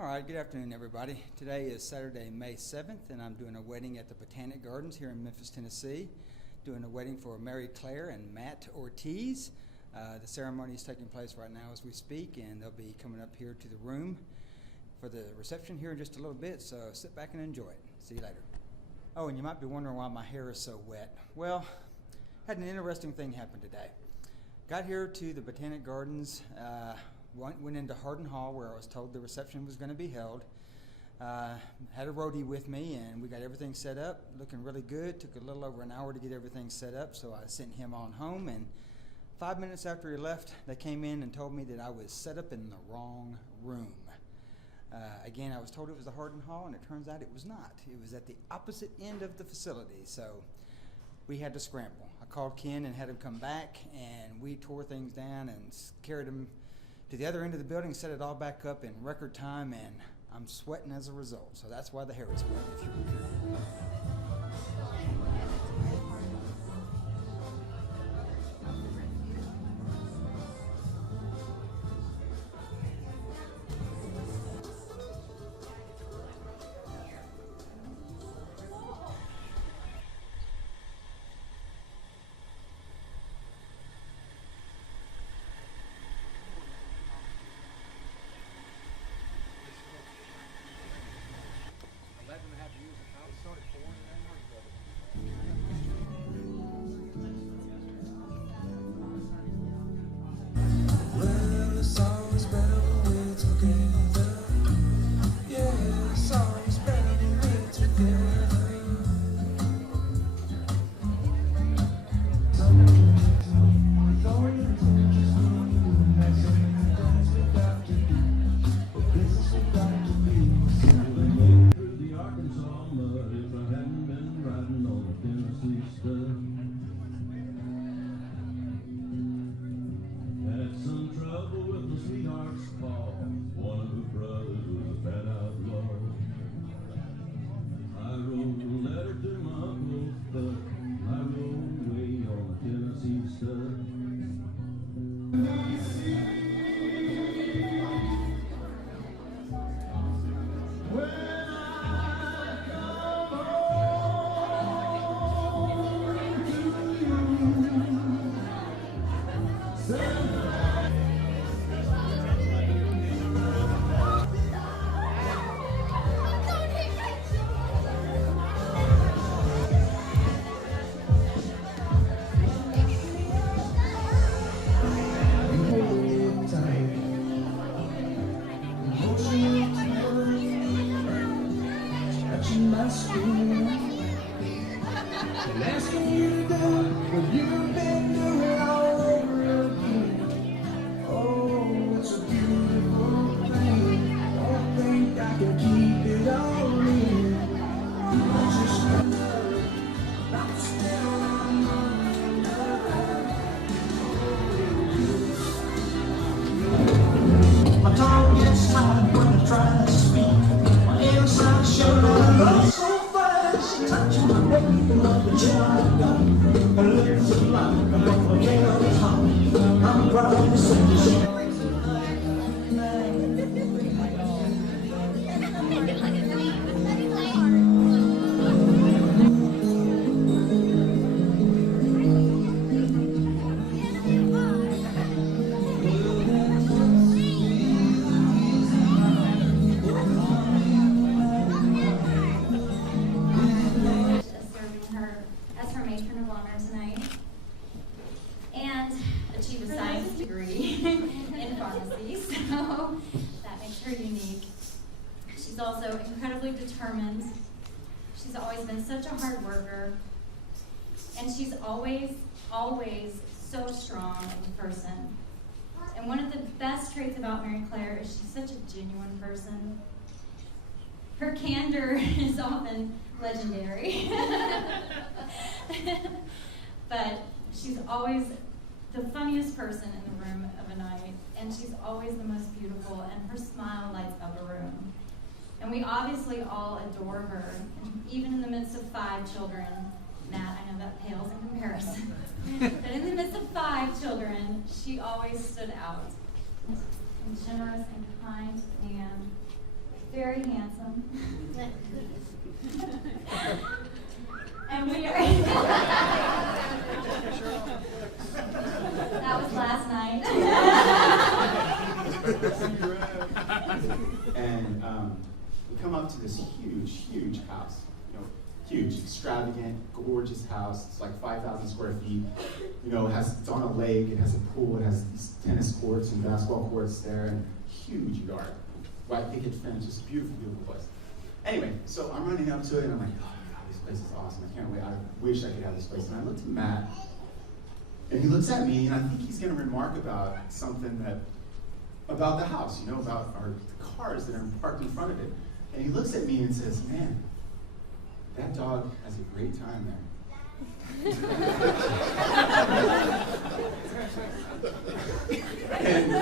All right, good afternoon, everybody. Today is Saturday, May 7th, and I'm doing a wedding at the Botanic Gardens here in Memphis, Tennessee. Doing a wedding for Mary Claire and Matt Ortiz. The ceremony is taking place right now as we speak, and they'll be coming up here to the room for the reception here in just a little bit, so sit back and enjoy it. See you later. Oh, and you might be wondering why my hair is so wet. Well, had an interesting thing happen today. Got here to the Botanic Gardens, went into Hardin Hall where I was told the reception was going to be held. Had a roadie with me, and we got everything set up, looking really good. Took a little over an hour to get everything set up, so I sent him on home, and 5 minutes after he left, they came in and told me that I was set up in the wrong room. Again, I was told it was the Hardin Hall, and it turns out it was not. It was at the opposite end of the facility, so we had to scramble. I called Ken and had him come back, and we tore things down and carried him to the other end of the building, set it all back up in record time, and I'm sweating as a result. So that's why the hair is wet, if you're wondering. Determined. She's always been such a hard worker, and she's always so strong as a person. And one of the best traits about Mary Claire is she's such a genuine person. Her candor is often legendary. But she's always the funniest person in the room of a night, and she's always the most beautiful, and her smile lights up a room. And we obviously all adore her, even in the midst of 5 children. Matt, I know that pales in comparison. But in the midst of 5 children, she always stood out. And generous and kind and very handsome. And we are. That was last night. And we come up to this huge house. Huge, extravagant, gorgeous house. It's like 5,000 square feet. It's on a lake. It has a pool. It has these tennis courts and basketball courts there, and huge yard. White picket fence. Just beautiful, beautiful place. Anyway, so I'm running up to it, and I'm like, oh my God, this place is awesome. I can't wait. I wish I could have this place. And I looked at Matt, and he looks at me, and I think he's going to remark about something about the house, about our cars that are parked in front of it. And he looks at me and says, man, that dog has a great time there. And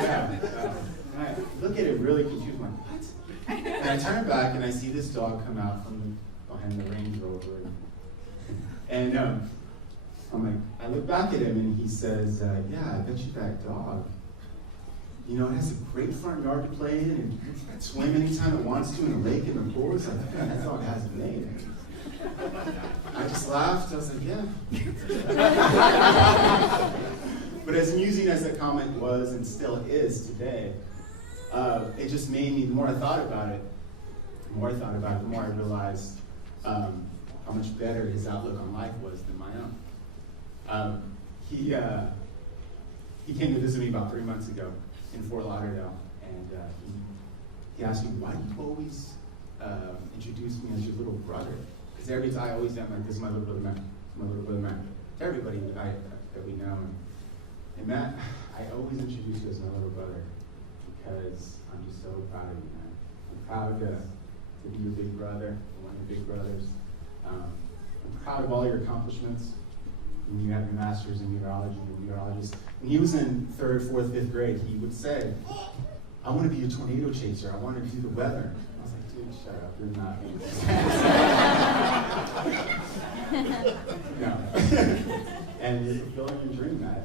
I look at it really confused. I'm like, what? And I turn back and I see this dog come out from behind the Range Rover. And I'm like, I look back at him and he says, yeah, I bet you that dog, it has a great front yard to play in and swim anytime it wants to in the lake and the pool. It's like, man, that dog has it made. I just laughed. I was like, yeah. But as amusing as that comment was and still is today, it just made me, the more I thought about it, the more I realized how much better his outlook on life was than my own. He came to visit me about 3 months ago in Fort Lauderdale, and he asked me, why do you always introduce me as your little brother? Because every time I always am like, this is my little brother Matt, to everybody that we know. And Matt, I always introduce you as my little brother because I'm just so proud of you, man. I'm proud to be your big brother, one of your big brothers. I'm proud of all your accomplishments. When you have your master's in meteorology, you're a meteorologist. When he was in 3rd, 4th, 5th grade, he would say, I want to be a tornado chaser. I want to do the weather. I was like, dude, shut up. You're not No. And you're fulfilling your dream, Matt.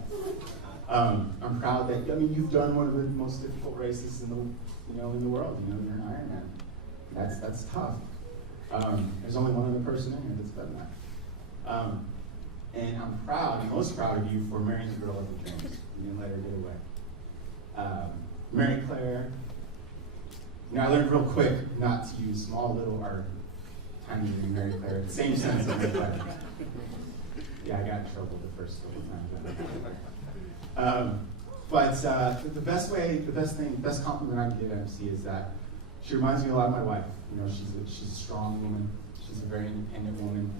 I'm proud that, you've done one of the most difficult races in the world. You're an Ironman. That's tough. There's only one other person in here that's done that. And I'm most proud of you for marrying the girl of your dreams. You didn't let her get away. Mary Claire, I learned real quick not to use small, little, or tiny Mary Claire. Same sense of Mary Claire. Yeah, I got in trouble the first couple times. But the best compliment I can give MC is that she reminds me a lot of my wife. She's a strong woman. She's a very independent woman.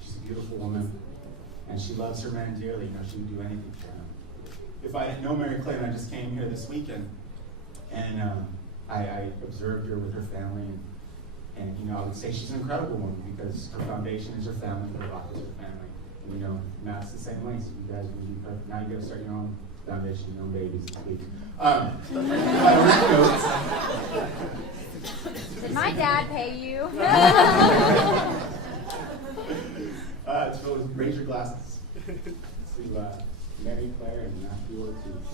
She's a beautiful woman, and she loves her man dearly. She would do anything for him. If I didn't know Mary Claire, and I just came here this weekend, and I observed her with her family, and I would say she's an incredible woman because her foundation is her family, her rock is her family. And Matt's the same way. So you guys would be perfect. Now you got to start your own foundation, your own babies this week. But on that note, did my dad pay you? So raise your glasses to Mary Claire and Matthew Ortiz.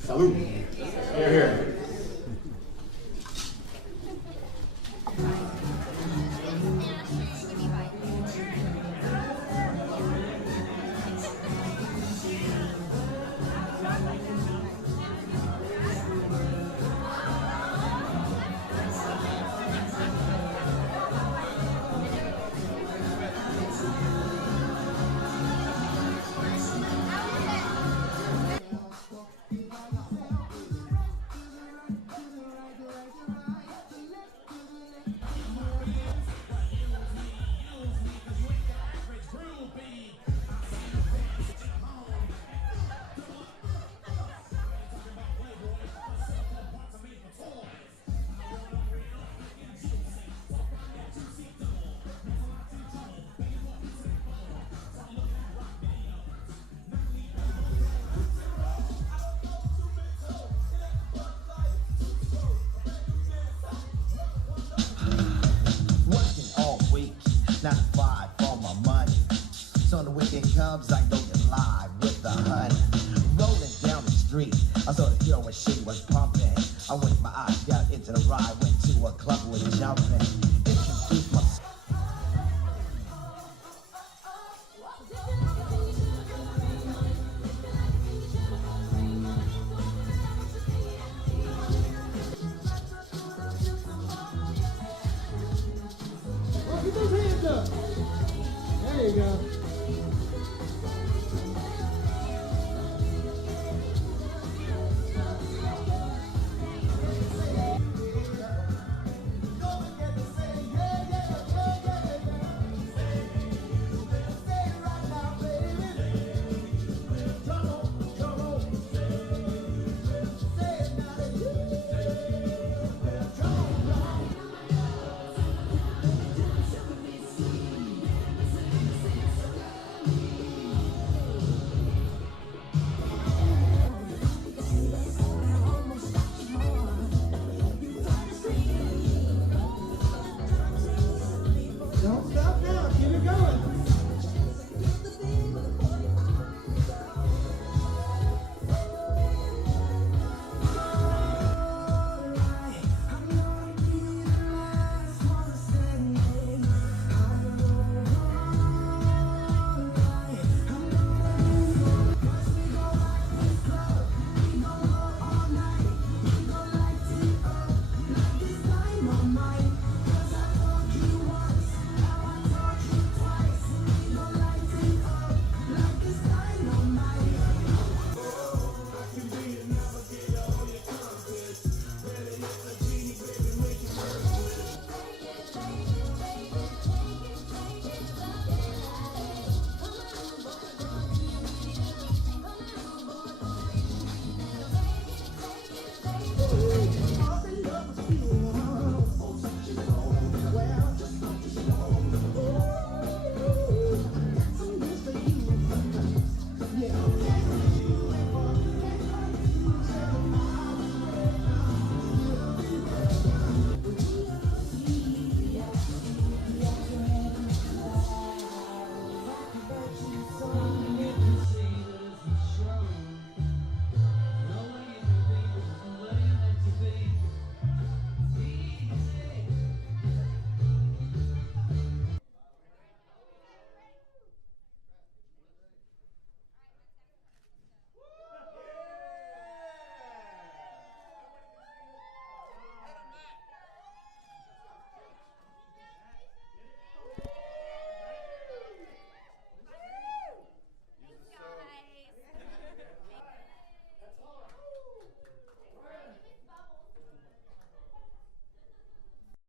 Salud. Here, here. Cubs, I go to live with the honey. Rolling down the street, I saw the girl when she was pumping. I winked my eyes, got into the ride, went a club with jumping.